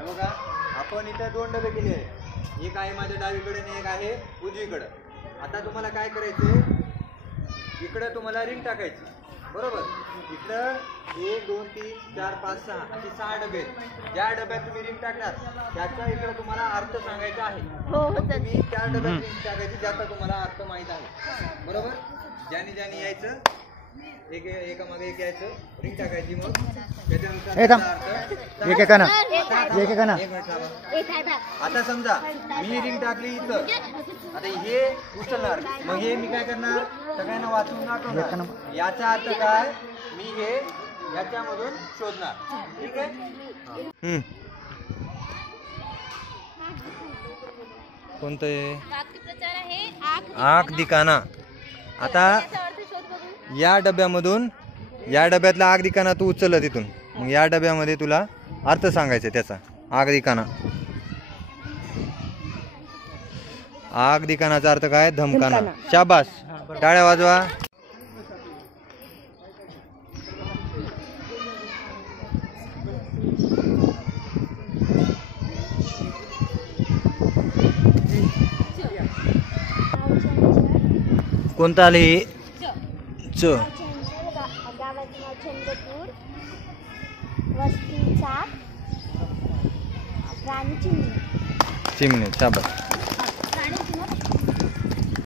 हे बघा आपण इथे दोन डबे केले आहे, एक आहे माझ्या डावीकडे आणि एक आहे उजवीकडे. आता तुम्हाला काय करायचंय, इकडे तुम्हाला रिंग टाकायची बरोबर. इकडं 1 2 3 4 5 6 असे 6 डबे आहेत. ज्या डब्यात तुम्ही रिंग टाकणार त्याच्या इकडे तुम्हाला अर्थ सांगायचा आहे. तुम्ही त्या डब्यात रिंग टाकायची ज्याचा तुम्हाला अर्थ माहित आहे बरोबर. ज्याने ज्याने यायचं एकामागे एक यायचं, रिंग टाकायची. मग त्याच्यानुसार एकेकाना. आता समजा मी रिंग टाकली इथं, आता हे उचलणार, मग हे मी काय करणार, सगळ्यांना वाचून दाखवणार याचा अर्थ काय, मी हे याच्यामधून शोधणार. ठीक आहे. कोणतं आहे, आख दिकाना. आता या डब्यामधून, या डब्यातला आग दिकाना तू उचलला तिथून, मग या डब्यामध्ये तुला अर्थ सांगायचा त्याचा. आग दिकाना, आग दिकानाचा अर्थ काय, धमकाना. शाबास, टाळ्या वाजवा. कोणता आले, च. गावाचं नाव चंद्रपूर, वस्ती चाप, प्राणी चिमणी. चिमणी. शाबास.